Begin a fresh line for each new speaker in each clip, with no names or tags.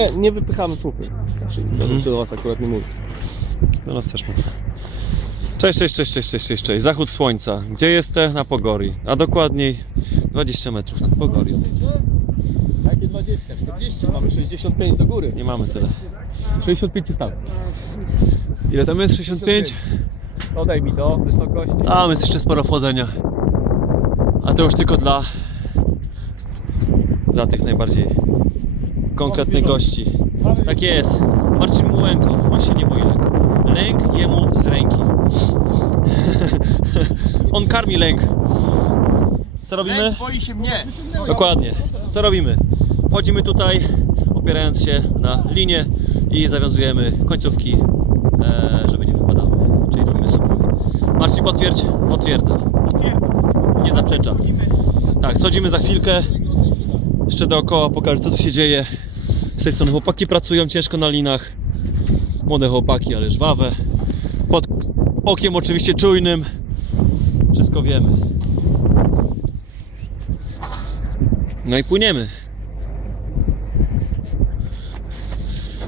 Nie, nie wypychamy pupy. Znaczy, co do was akurat nie mówię.
Do nas też mówię. Cześć, cześć, cześć, cześć, cześć, cześć, cześć. Zachód słońca. Gdzie jestem? Na Pogori. A dokładniej 20 metrów nad Pogorią.
Jakie 20? 40? Mamy 65 do góry.
Nie mamy tyle.
65 jest tam.
Ile tam jest? 65?
Dodaj mi to, wysokość.
Tam jest jeszcze sporo wchodzenia. A to już tylko dla dla tych najbardziej konkretnych gości. Tak jest. Marcin Mułenko, on się nie boi lęku. Lęk jemu z ręki. on karmi lęk. Co robimy?
boi się mnie.
Dokładnie. Co robimy? Wchodzimy tutaj, opierając się na linie i zawiązujemy końcówki, e, żeby nie wypadały. Czyli robimy supły. Marcin potwierdź, potwierdza. Nie zaprzecza. Tak, schodzimy za chwilkę. Jeszcze dookoła pokażę co tu się dzieje. Z tej strony chłopaki pracują ciężko na linach. Młode chłopaki, ale żwawe. Pod okiem oczywiście czujnym. Wszystko wiemy. No i płyniemy.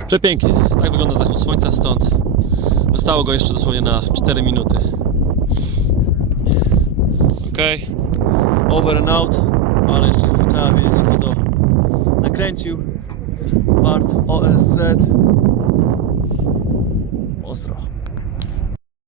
Przepięknie. Tak wygląda zachód słońca stąd. Zostało go jeszcze dosłownie na 4 minuty. Ok. Over and out. Ale jeszcze trzeba wiedzieć kto to nakręcił. Bart OSZ.